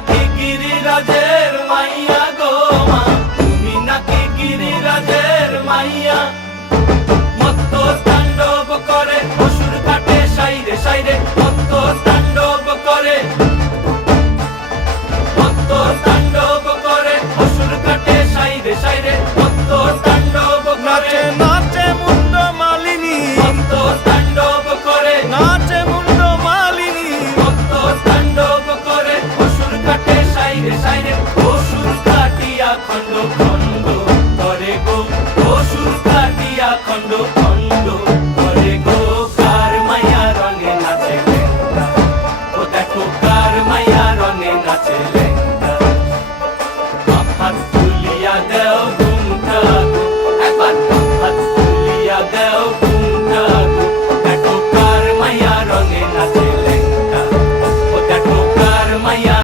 নাকি গিরিরাজের মাইয়া গো মা, তুমি নাকি গিরিরাজের মাইয়া। মত্ত তাণ্ডব করে অসুর কাটে সাইরে সাইরে, মত্ত তাণ্ডব করে, মত্ত তাণ্ডব করে অসুর কাটে সাইরে সাইরে, মত্ত তাণ্ডব করে। নাচে মুন্ড মালিনী, মত্ত তাণ্ডব করে, নাচে মুন্ড মালিনী, মত্ত তাণ্ডব করে অসুর কাটে সাইরে সাইরে, অসুর কাটিয়া খণ্ড খণ্ড করে গো, অসুর কাটিয়া খণ্ড খণ্ড করে গো। কার মাইয়া রঙে নাচে লেঙ্গা, ও দেখো কার মাইয়া রঙে নাচে।